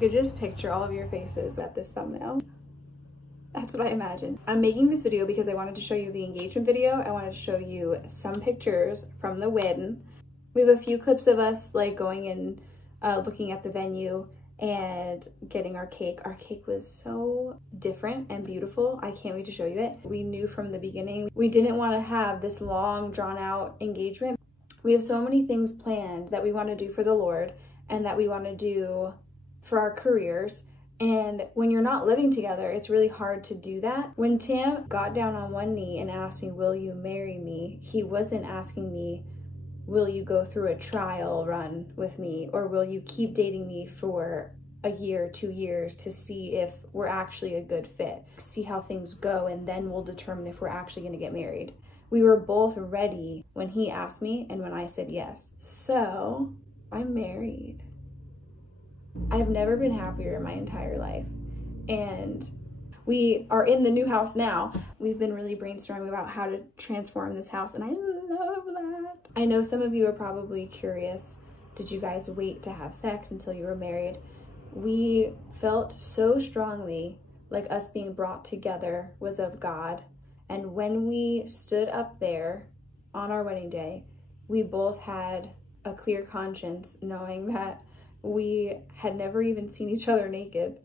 could just picture all of your faces at this thumbnail. That's what I imagine. I'm making this video because I wanted to show you the engagement video. I wanted to show you some pictures from the wedding. We have a few clips of us like going and looking at the venue and getting our cake. Our cake was so different and beautiful. I can't wait to show you it. We knew from the beginning we didn't want to have this long drawn out engagement. We have so many things planned that we want to do for the Lord and that we want to do for our careers. And when you're not living together, it's really hard to do that. When Tim got down on one knee and asked me, will you marry me? He wasn't asking me, will you go through a trial run with me? Or will you keep dating me for a year, 2 years to see if we're actually a good fit? See how things go, and then we'll determine if we're actually gonna get married. We were both ready when he asked me and when I said yes. So I'm married. I've never been happier in my entire life. And we are in the new house now. We've been really brainstorming about how to transform this house, and I love that. I know some of you are probably curious, did you guys wait to have sex until you were married? We felt so strongly like us being brought together was of God. And when we stood up there on our wedding day, we both had a clear conscience knowing that we had never even seen each other naked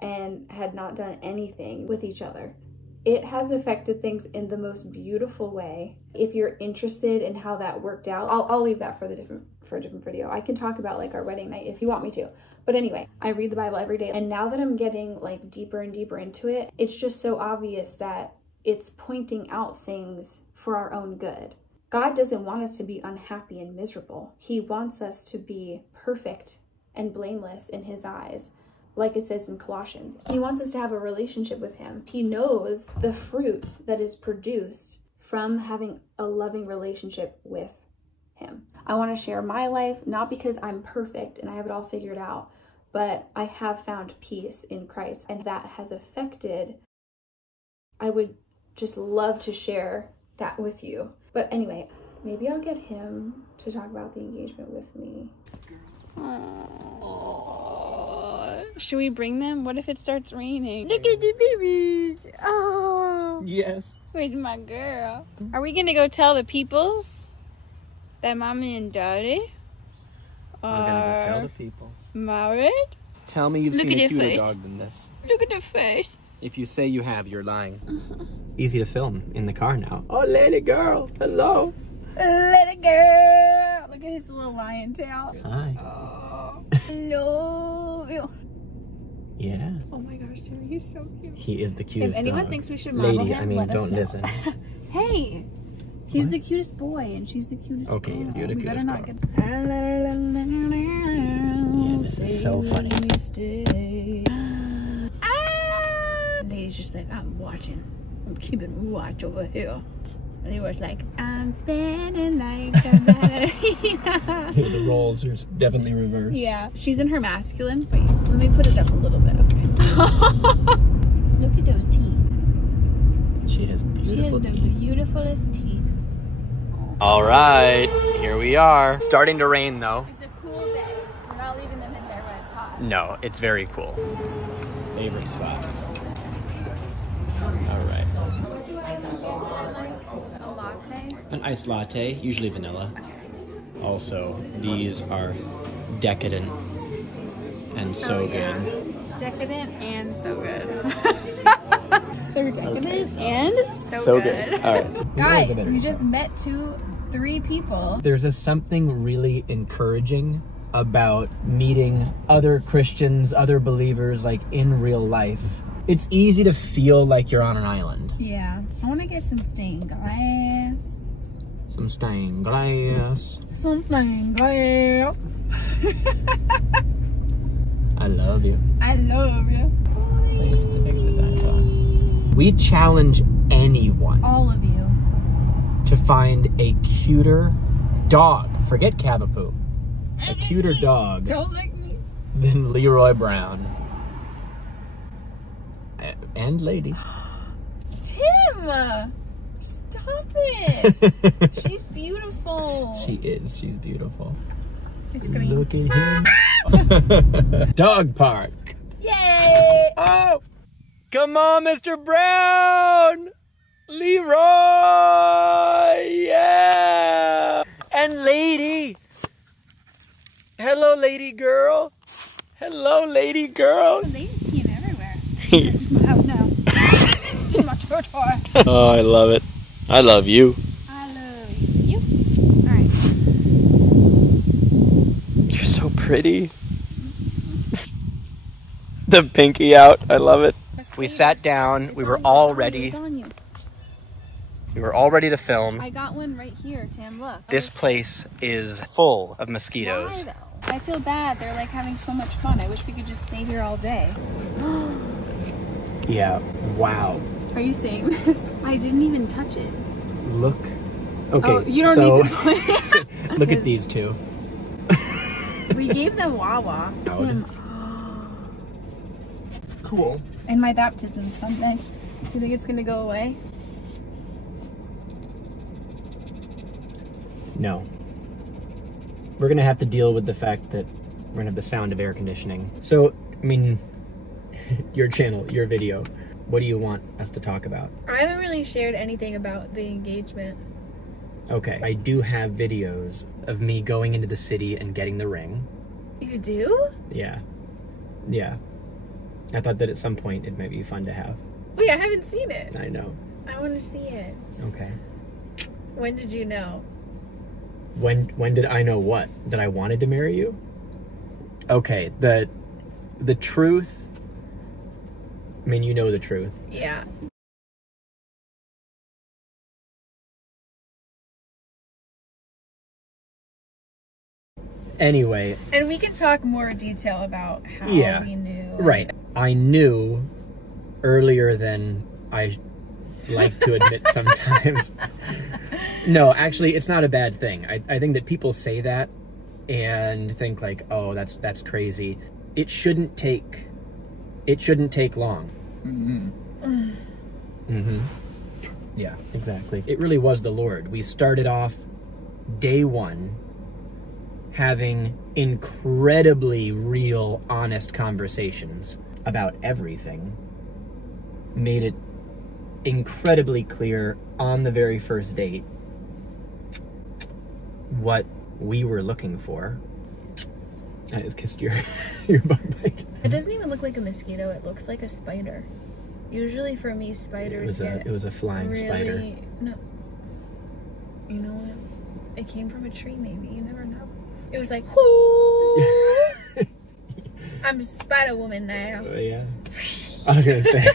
and had not done anything with each other. It has affected things in the most beautiful way. If you're interested in how that worked out, I'll leave that for a different video. I can talk about like our wedding night if you want me to. But anyway, I read the Bible every day, and now that I'm getting like deeper and deeper into it, it's just so obvious that it's pointing out things for our own good. God doesn't want us to be unhappy and miserable. He wants us to be perfect and blameless in his eyes, like it says in Colossians. He wants us to have a relationship with him. He knows the fruit that is produced from having a loving relationship with him. I want to share my life, not because I'm perfect and I have it all figured out, but I have found peace in Christ, and that has affected. I would just love to share that with you. But anyway, maybe I'll get him to talk about the engagement with me. Aww. Should we bring them? What if it starts raining? Look at the babies. Oh. Yes. Where's my girl? Are we gonna go tell the peoples that mommy and daddy are gonna go tell the peoples married? Tell me you've seen a cuter dog than this. Look at the face. If you say you have, you're lying. Easy to film in the car now. Oh, lady girl, hello. Little girl. Look at his little lion tail. Hi. Oh, I love you. Yeah. Oh my gosh, Jimmy, he's so cute. He is the cutest If anyone dog. thinks we should model lady, him, I mean, let us don't know. listen. Hey, he's What? the cutest boy and she's the cutest Okay, girl. you're the We better cutest not girl. get... Yeah, this is so funny. Lady's just like, I'm watching. I'm keeping watch over here. And he was like, I'm spinning like a ballerina. The roles are definitely reversed. Yeah, she's in her masculine. Wait, let me put it up a little bit, okay? Look at those teeth. She has beautiful She has the teeth. beautifulest teeth. All right, here we are. Starting to rain though. It's a cool day. We're not leaving them in there when it's hot. No, it's very cool. Favorite spot. All right. A latte? An iced latte, usually vanilla. Also, these are decadent and so good. Decadent and so good. They're decadent and So good. All right. Guys, we just met 3 people. There's something really encouraging about meeting other Christians, other believers, like in real life. It's easy to feel like you're on an island. Yeah. I want to get some stained glass. Some stained glass. Some stained glass. I love you. I love you. We challenge anyone All of you. to find a cuter dog. Forget Cavapoo. A cuter dog Don't like me. than Leroy Brown. And lady. Tim! Stop it! She's beautiful. She is. She's beautiful. It's green. Look at him. Dog park. Yay! Oh, come on, Mr. Brown. Leroy, yeah. And lady. Hello, lady girl. Hello, lady girl. The lady's peeing everywhere. She's my house now. She's my toy. Oh, I love it. I love you. I love you. Alright. You're so pretty. The pinky out. I love it. We sat down. We were all ready. It's on you. We were all ready to film. I got one right here, Tam, look. This place is full of mosquitoes. Why, though? I feel bad. They're like having so much fun. I wish we could just stay here all day. Yeah. Wow. Are you seeing this? I didn't even touch it. Look. Okay. Oh, you don't need to point. Look at these two. We gave them Wawa. Tim. Cool. And my baptism someday. You think it's gonna go away? No. We're gonna have to deal with the fact that we're gonna have the sound of air conditioning. So, I mean, your channel, your video, what do you want us to talk about? I haven't really shared anything about the engagement. Okay, I do have videos of me going into the city and getting the ring. You do? Yeah. Yeah. I thought that at some point it might be fun to have. Wait, I haven't seen it. I know. I want to see it. Okay. When did you know? When did I know what? That I wanted to marry you? Okay, the truth, I mean, you know the truth. Yeah. Anyway. And we can talk more detail about how we knew. Right. I knew earlier than I like to admit sometimes. No, actually, it's not a bad thing. I think that people say that and think like, oh, that's crazy. It shouldn't take long. Yeah, exactly. It really was the Lord. We started off day one having incredibly real, honest conversations about everything. Made it incredibly clear on the very first date what we were looking for. I just kissed your butt bite. It doesn't even look like a mosquito. It looks like a spider. Usually for me, spiders it was a flying really, spider. No. You know what? It came from a tree, maybe. You never know. It was like, whoo! I'm a spider woman now. Yeah. I was gonna say.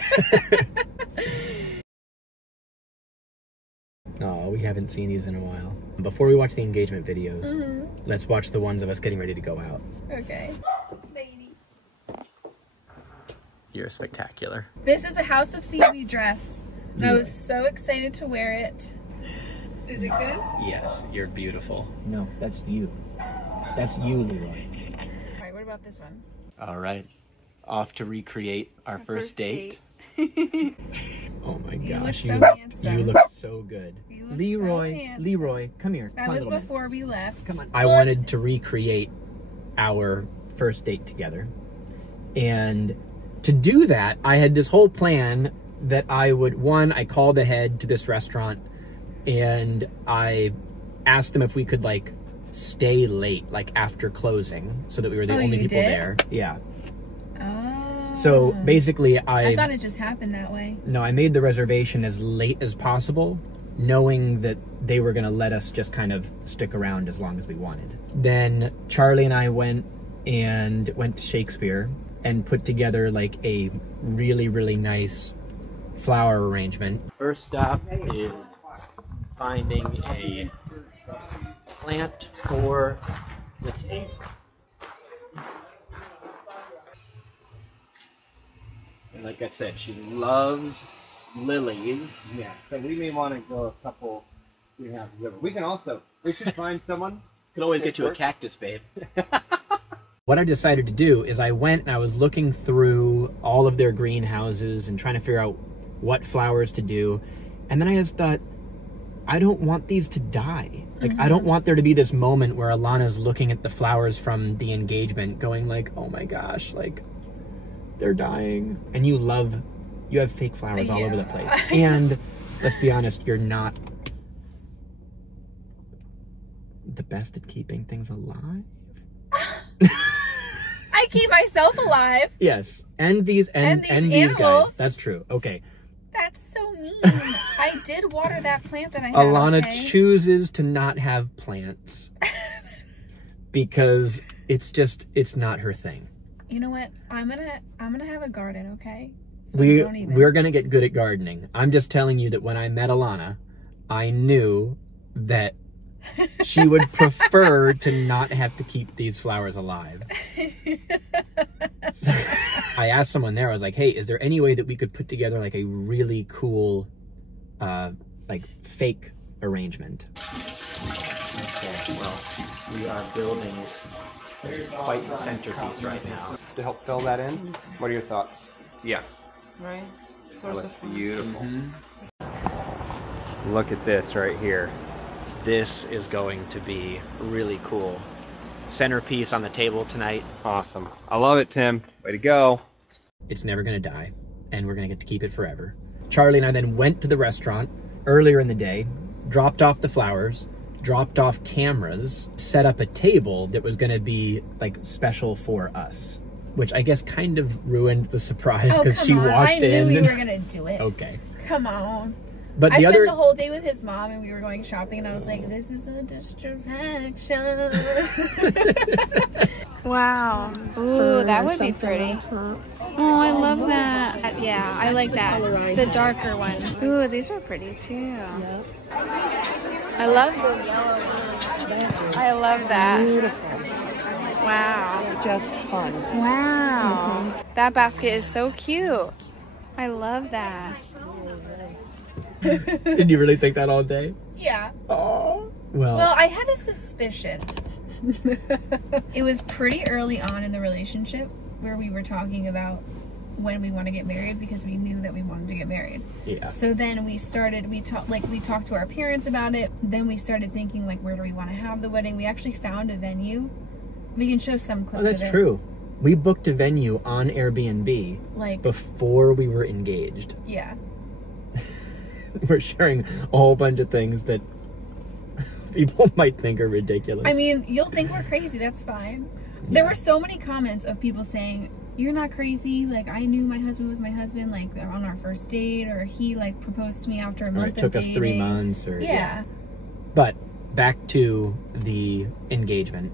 Oh, we haven't seen these in a while. Before we watch the engagement videos, let's watch the ones of us getting ready to go out. Okay. Lady. You're spectacular. This is a House of Seaweed dress. And I was so excited to wear it. Is it good? Yes, you're beautiful. No, that's you. That's you, Leroy. Alright, what about this one? Alright. Off to recreate our first date. Oh my gosh, you look so handsome. You look so good. You look Leroy, so handsome. Leroy, come here. That was before we left. Come on. I wanted to recreate our first date together. And to do that, I had this whole plan that I would, I called ahead to this restaurant and I asked them if we could like stay late, like after closing, so that we were the only people there. Yeah. So basically I thought it just happened that way. No, I made the reservation as late as possible, knowing that they were gonna let us just kind of stick around as long as we wanted. Then Charlie and I went to Shakespeare and put together like a really, really nice flower arrangement. First stop is finding a plant for the table. And like I said, she loves lilies. Yeah, so we may want to go a couple. We should find someone. Could always get you a cactus, babe. What I decided to do is I went and I was looking through all of their greenhouses and trying to figure out what flowers to do. And then I just thought, I don't want these to die. Like, I don't want there to be this moment where Alana's looking at the flowers from the engagement going like, oh my gosh, like, they're dying. And you have fake flowers all over the place. And let's be honest, you're not the best at keeping things alive. I keep myself alive. Yes. And these animals. Guys. That's true. Okay. That's so mean. I did water that plant that I had. Alana chooses to not have plants because it's not her thing. You know what? I'm gonna have a garden, okay? So we're gonna get good at gardening. I'm just telling you that when I met Alana, I knew that she would prefer to not have to keep these flowers alive. I asked someone there, I was like, hey, is there any way that we could put together like a really cool, like fake arrangement? Okay, well, we are building quite the centerpiece right now. To help fill that in, what are your thoughts? Yeah. Right? That looks beautiful. Look at this right here. This is going to be really cool. Centerpiece on the table tonight. Awesome. I love it, Tim. Way to go. It's never gonna die, and we're gonna get to keep it forever. Charlie and I then went to the restaurant earlier in the day, dropped off the flowers, dropped off cameras, set up a table that was gonna be like special for us, which I guess kind of ruined the surprise because she walked in. I knew you were gonna do it. Okay. Come on. But I spent the whole day with his mom and we were going shopping and I was like, this is a distraction. Wow. Ooh, that would be pretty. Oh, I love that. Yeah, I like that. The darker one. Ooh, these are pretty too. Yep. I love the yellow ones. I love that. Beautiful. Wow. Just fun. Wow. That basket is so cute. I love that. Did you really think that all day? Yeah. Oh. Well, I had a suspicion. It was pretty early on in the relationship where we were talking about when we want to get married because we knew that we wanted to get married. Yeah. So then we talked to our parents about it. Then we started thinking like, where do we want to have the wedding? We actually found a venue. We can show some clips of it. Oh, that's true. We booked a venue on Airbnb like before we were engaged. Yeah. We're sharing a whole bunch of things that people might think are ridiculous. I mean, you'll think we're crazy. That's fine. Yeah. There were so many comments of people saying, you're not crazy. Like, I knew my husband was my husband, like, on our first date, or he, like, proposed to me after a month of dating. It took us 3 months, or yeah. But back to the engagement.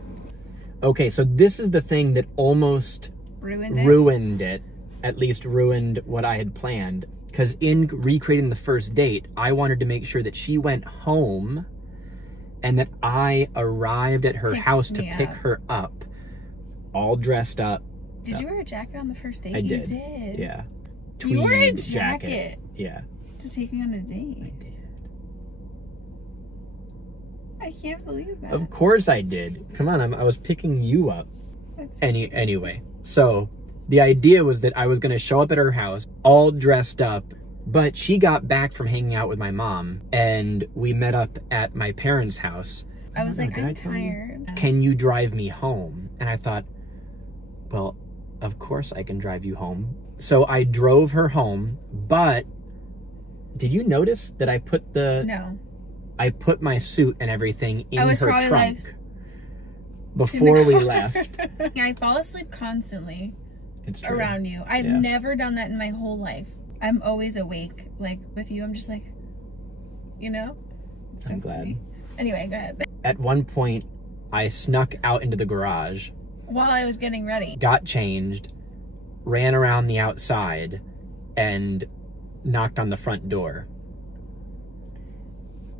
Okay, so this is the thing that almost ruined it. At least ruined what I had planned. Because in recreating the first date, I wanted to make sure that she went home and that I arrived at her house to pick her up, all dressed up. Did you wear a jacket on the first date? I did. You did. Yeah. You wore a jacket. Yeah. To take you on a date. I did. I can't believe that. Of course I did. Come on, I was picking you up. That's anyway, so the idea was that I was going to show up at her house all dressed up, but she got back from hanging out with my mom and we met up at my parents' house. I was like, I'm tired. Can you drive me home? And I thought, well, of course I can drive you home. So I drove her home, but did you notice that I put I put my suit and everything in her trunk before we left. I fall asleep constantly. It's true. Around you. I've never done that in my whole life. I'm always awake. Like with you, I'm just like, you know? I'm glad. Anyway, go ahead. At one point, I snuck out into the garage. While I was getting ready. Got changed, ran around the outside, and knocked on the front door.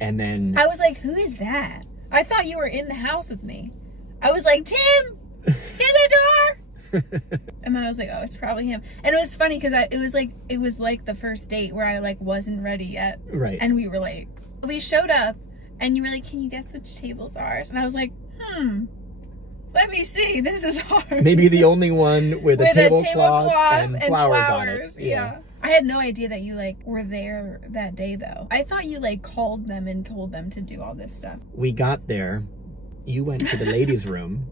And then... I was like, who is that? I thought you were in the house with me. I was like, Tim! Get the door! And then I was like, oh, it's probably him. And it was funny because it was like the first date where I like wasn't ready yet. Right. And we were late. We showed up and you were like, can you guess which tables ours? And I was like, Let me see. This is hard. Maybe the only one with a tablecloth and flowers on it. Yeah. I had no idea that you like were there that day though. I thought you like called them and told them to do all this stuff. We got there. You went to the ladies' room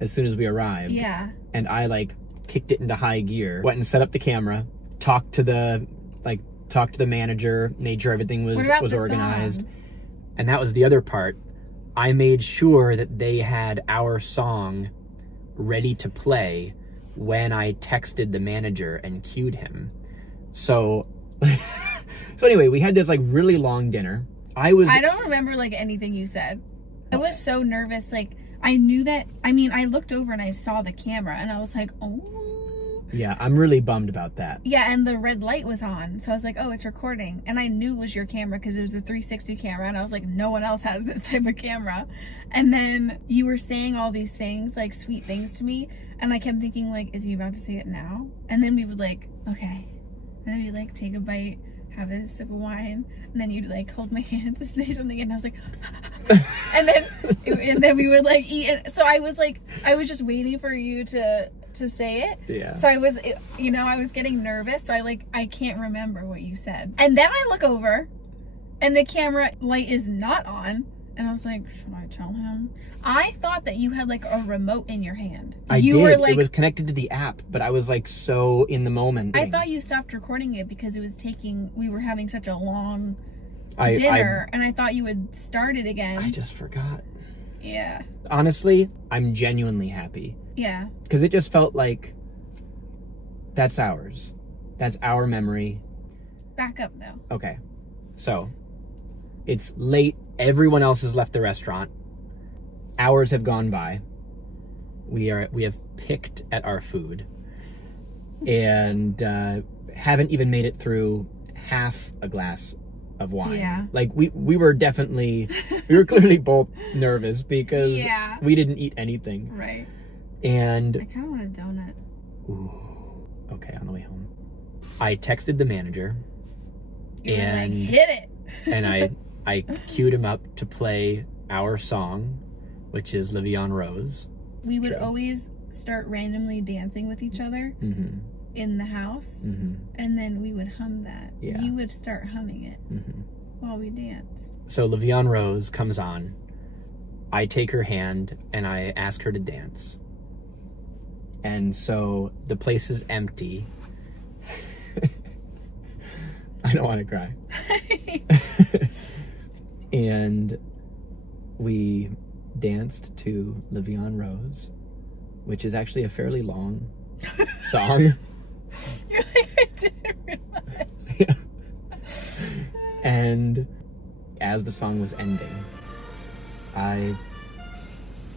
as soon as we arrived. Yeah. And I like kicked it into high gear. Went and set up the camera. Talked to the manager. Made sure everything was organized. Song? And that was the other part. I made sure that they had our song ready to play when I texted the manager and cued him. So, so anyway, we had this like really long dinner. I don't remember like anything you said. I was so nervous. Like I knew that, I mean, I looked over and I saw the camera and I was like, oh. Yeah, I'm really bummed about that. Yeah, and the red light was on. So I was like, oh, it's recording. And I knew it was your camera because it was a 360 camera. And I was like, no one else has this type of camera. And then you were saying all these things, like sweet things to me. And I kept thinking like, is he about to say it now? And then we would like, okay. And then we'd like take a bite, have a sip of wine. And then you'd like hold my hand to say something. And I was like, and then we would like eat. And so I was just waiting for you to say it. Yeah. So I was, you know, I was getting nervous. So I can't remember what you said. And then I look over and the camera light is not on. And I was like, should I tell him? I thought that you had like a remote in your hand. I did. Were, like, it was connected to the app, but I was like so in the moment. I thought you stopped recording it because it was we were having such a long dinner and I thought you would start it again. I just forgot. Yeah. Honestly, I'm genuinely happy. Yeah. Because it just felt like that's ours. That's our memory. Back up though. Okay. So it's late. Everyone else has left the restaurant. Hours have gone by. We have picked at our food and haven't even made it through half a glass of wine. Yeah. Like we were clearly both nervous because we didn't eat anything. Right. And I kind of want a donut. Ooh. Okay, on the way home. I texted the manager. You were like, hit it. And I queued him up to play our song, which is Livion Rose. We would always start randomly dancing with each other in the house, and then we would hum that. Yeah. You would start humming it while we danced. So Livion Rose comes on. I take her hand and I ask her to dance. And so the place is empty. I don't want to cry. And we danced to Livion Rose, which is actually a fairly long song. You're like, I didn't realize. Yeah. And as the song was ending, I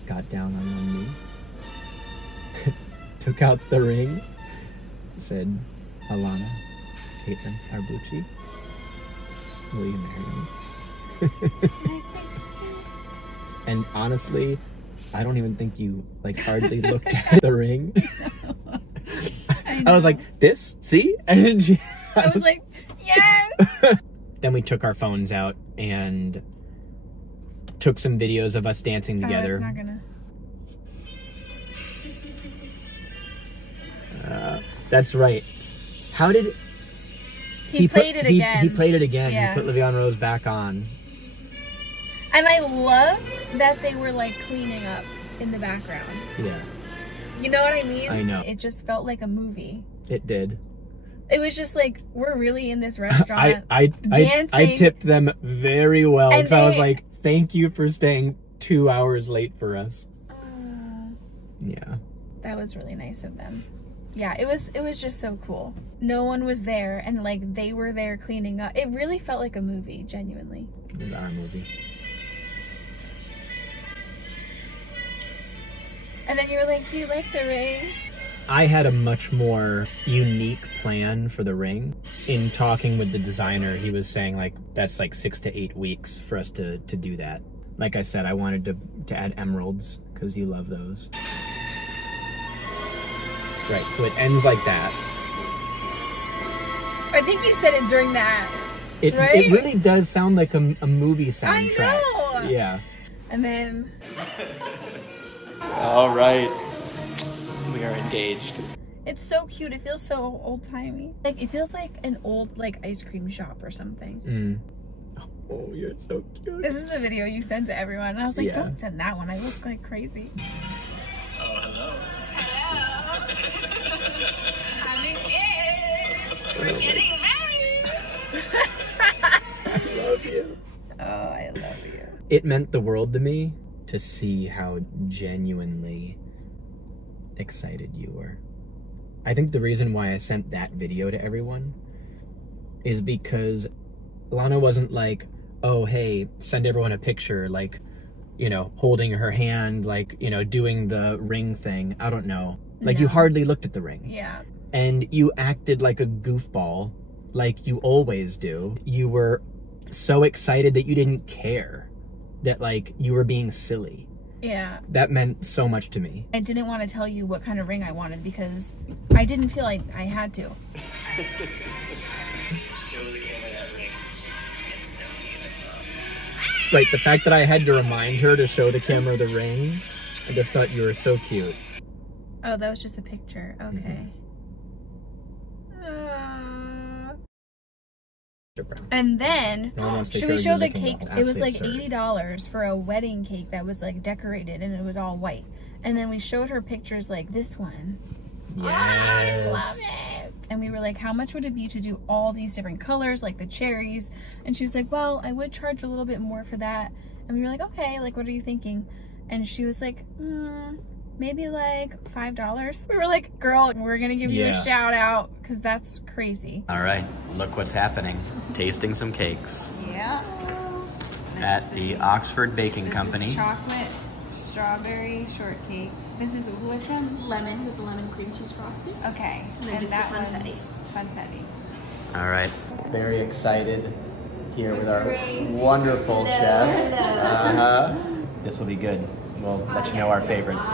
got down on one knee, took out the ring, said, Alana, Caitlin Arbucci, will you marry me? And honestly, I don't even think you like hardly looked at the ring. I was like, this? See? And I was like, yes! Then we took our phones out and took some videos of us dancing together. It's not gonna... That's right. How did... He played it again. He played it again. Yeah. He put Livion Rose back on. And I loved that they were like cleaning up in the background. Yeah. You know what I mean? I know. It just felt like a movie. It did. It was just like, we're really in this restaurant I dancing. tipped them very well. And I was like, thank you for staying 2 hours late for us. Yeah. That was really nice of them. Yeah, it was just so cool. No one was there and like they were there cleaning up. It really felt like a movie, genuinely. It was our movie. And then you were like, do you like the ring? I had a much more unique plan for the ring. In talking with the designer, he was saying like, that's like 6 to 8 weeks for us to do that. Like I said, I wanted to add emeralds because you love those. Right, so it ends like that. I think you said it during that. It really does sound like a movie soundtrack. I know! Yeah. And then... Oh, All right. We are engaged. It's so cute. It feels so old-timey. Like, it feels like an old, like, ice cream shop or something. Mm. Oh, you're so cute. This is the video you sent to everyone. And I was like, Yeah. don't send that one. I look like crazy. Oh, hello. Hello. I'm engaged. We're getting married. I love you. Oh, I love you. It meant the world to me to see how genuinely excited you were. I think the reason why I sent that video to everyone is because Lana wasn't like, oh, hey, send everyone a picture, like, you know, holding her hand, like, you know, doing the ring thing. I don't know. Like, you hardly looked at the ring. Yeah. And you acted like a goofball, like you always do. You were so excited that you didn't care, that, like, you were being silly. Yeah. That meant so much to me. I didn't want to tell you what kind of ring I wanted because I didn't feel like I had to. Right, the fact that I had to remind her to show the camera the ring, I just thought you were so cute. Oh, that was just a picture. Okay. And then, No one wants to should we show show you the licking cake? off. It was like Absolutely $80 for a wedding cake that was like decorated and it was all white. And then we showed her pictures like this one. Yes. Oh, I love it. And we were like, how much would it be to do all these different colors, like the cherries? And she was like, well, I would charge a little bit more for that. And we were like, okay, like, what are you thinking? And she was like, maybe like $5. We were like, girl, we're gonna give you a shout out because that's crazy. All right, look what's happening. Tasting some cakes Yeah. at the Oxford Baking Company. This is chocolate strawberry shortcake. This is which one? Lemon with the lemon cream cheese frosting. Okay. And then And just that a funfetti. one's funfetti. All right. Very excited here with our Grace. wonderful chef. Uh-huh. This will be good. We'll let you know our favorites.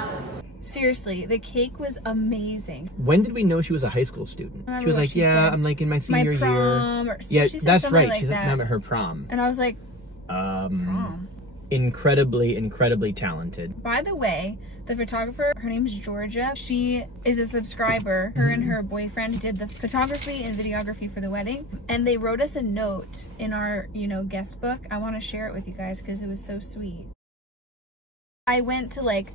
Seriously, the cake was amazing. When did we know she was a high school student? I She was remember like, what she yeah, said. I'm like in my senior My prom, year. or Yeah, she said that's something right. like She said that. her prom. And I was like, prom. Incredibly, incredibly talented. By the way, the photographer, her name's Georgia. She is a subscriber. Her and her boyfriend did the photography and videography for the wedding. And they wrote us a note in our, you know, guest book. I want to share it with you guys because it was so sweet. I went to like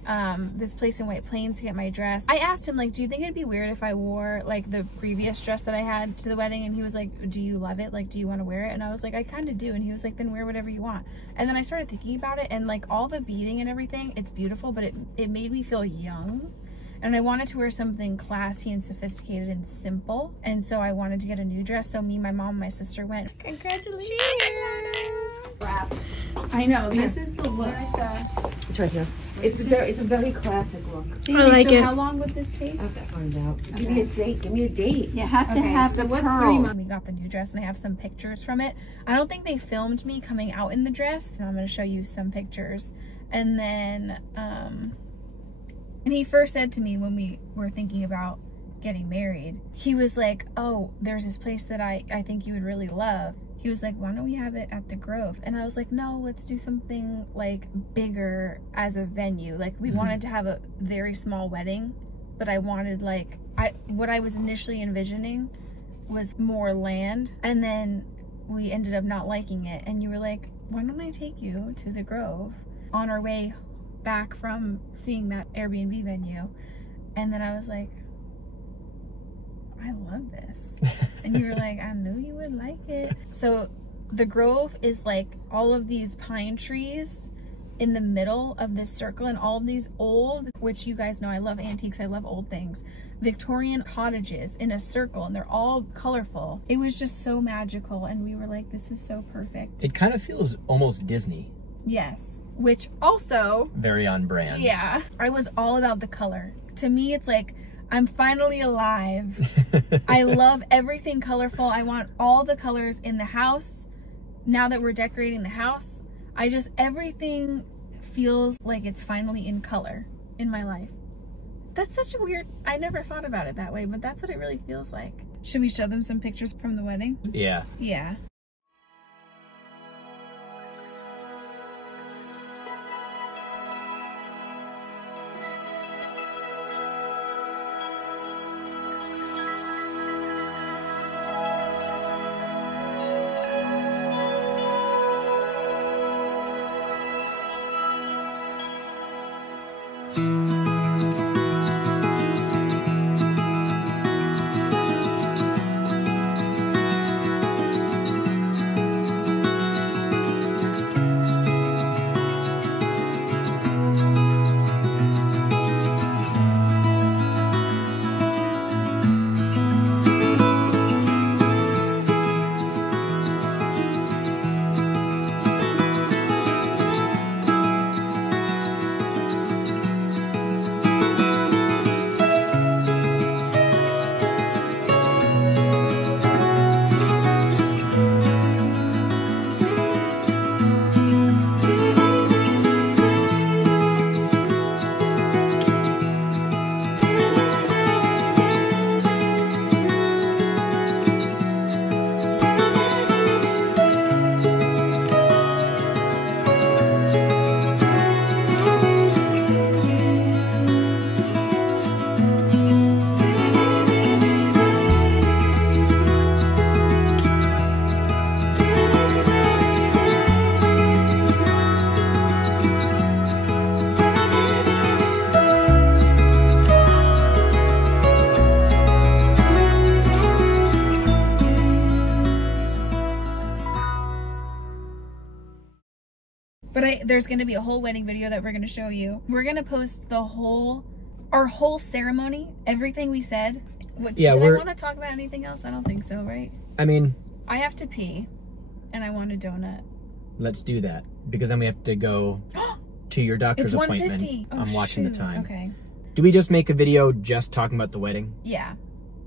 this place in White Plains to get my dress. I asked him like, do you think it'd be weird if I wore like the previous dress that I had to the wedding? And he was like, do you love it? Like, do you want to wear it? And I was like, I kind of do. And he was like, then wear whatever you want. And then I started thinking about it, and like all the beading and everything, it's beautiful, but it made me feel young. And I wanted to wear something classy and sophisticated and simple. And so I wanted to get a new dress. So me, my mom, and my sister went. Congratulations. Wrap. I know, this is the look. It's right here. It's a very classic look. See, I like it. How long would this take? I have to find out. Give me a date. Give me a date. You have to Okay, have so the what's pearls. 3 months? We got the new dress and I have some pictures from it. I don't think they filmed me coming out in the dress. And I'm going to show you some pictures. And then, and he first said to me when we were thinking about getting married, he was like, oh, there's this place that I think you would really love. He was like, why don't we have it at the Grove? And I was like, no, let's do something like bigger as a venue. Like we wanted to have a very small wedding, but I wanted like, what I was initially envisioning was more land. And then we ended up not liking it. And you were like, why don't I take you to the Grove on our way back from seeing that Airbnb venue? And then I was like, I love this. And you were like, I knew you would like it. So the Grove is like all of these pine trees in the middle of this circle, and all of these old, which you guys know I love antiques, I love old things, Victorian cottages in a circle, and they're all colorful. It was just so magical, and we were like, this is so perfect. It kind of feels almost Disney. Yes, which also, Very on brand. yeah, I was all about the color. To me, it's like, I'm finally alive. I love everything colorful. I want all the colors in the house. Now that we're decorating the house, everything feels like it's finally in color in my life. That's such a weird, I never thought about it that way, but that's what it really feels like. Should we show them some pictures from the wedding? Yeah. Yeah. there's gonna be a whole wedding video that we're gonna show you. We're gonna post our whole ceremony, everything we said. Yeah, did I want to talk about anything else? I don't think so, right? I mean, I have to pee, and I want a donut. Let's do that, because then we have to go to your doctor's It's appointment. 1:50. Oh, I'm watching shoot. the time. Okay. Do we just make a video just talking about the wedding? Yeah.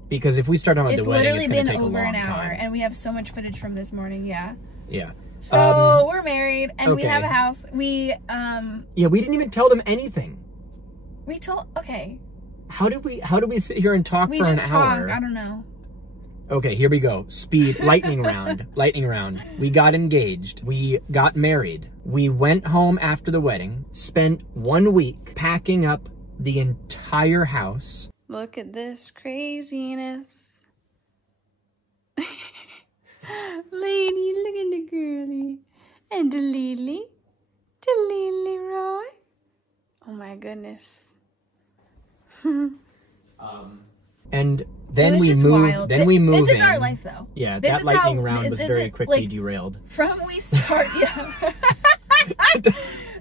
Because if we start talking about the wedding, It's it's going to literally take been a over long an hour, time. and we have so much footage from this morning. Yeah. Yeah. So we're married, and we okay. have a house. We Yeah, we didn't even tell them anything. Okay. How did we sit here and talk for an hour? I don't know. Okay, here we go. Speed, lightning round, lightning round. We got engaged. We got married. We went home after the wedding, spent 1 week packing up the entire house. Look at this craziness. Lady, look at the girlie. And the Lily Roy. Oh my goodness. And then we just moved. wild. Then we moved. This is our life, though. Yeah, This that is lightning how- round was this very is, quickly like, derailed. From we start, yeah.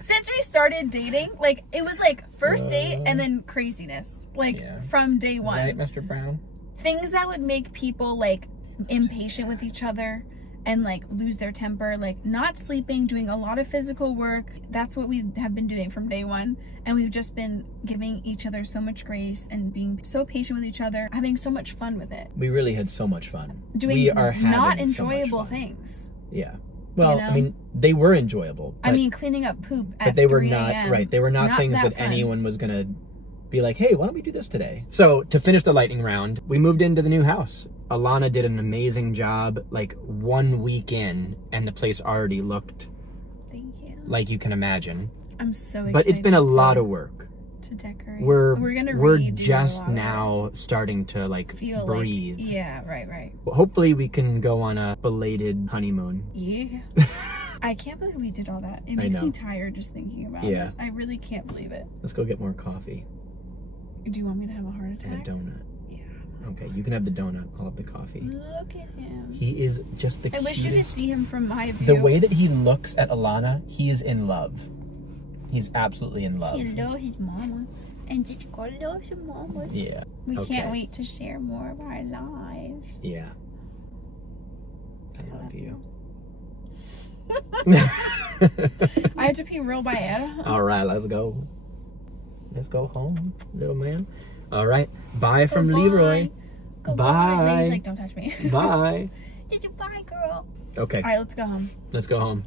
Since we started dating, like, it was like first date and then craziness. Like, Yeah. from day one. Right, Mr. Brown? Things that would make people, like, impatient with each other and, like, lose their temper. Like, not sleeping, doing a lot of physical work. That's what we have been doing from day one. And we've just been giving each other so much grace and being so patient with each other, having so much fun with it. We really had so much fun. Doing we are having not so much enjoyable fun. things. Yeah. Well, You know? I mean, they were enjoyable. I mean, cleaning up poop at but they were 3 not a.m. right. They were not things that fun. anyone was gonna be like, "Hey, why don't we do this today?" So to finish the lightning round, we moved into the new house. Alana did an amazing job. Like 1 week in, and the place already looked Thank you. like you can imagine. I'm so excited. But it's been a lot of work. to decorate. We're gonna just now starting to like feel breathe. Like, yeah, right. Well, hopefully we can go on a belated honeymoon. Yeah. I can't believe we did all that. It makes me tired just thinking about it. I really can't believe it. Let's go get more coffee. Do you want me to have a heart attack? And a donut. Yeah. Okay, you can have the donut. I'll have the coffee. Look at him. He is just the I cutest. wish you could see him from my view. The way that he looks at Alana, he is in love. He's absolutely in love. Hello, his mama. And just hello, his mama. Yeah. We Okay. can't wait to share more of our lives. Yeah. I love you. I have to pee real bad. All right, let's go. Let's go home, little man. All right. Bye from Leroy. Goodbye. Bye. Then he's like, don't touch me. Bye. Did you bye, girl? Okay. All right, let's go home. Let's go home.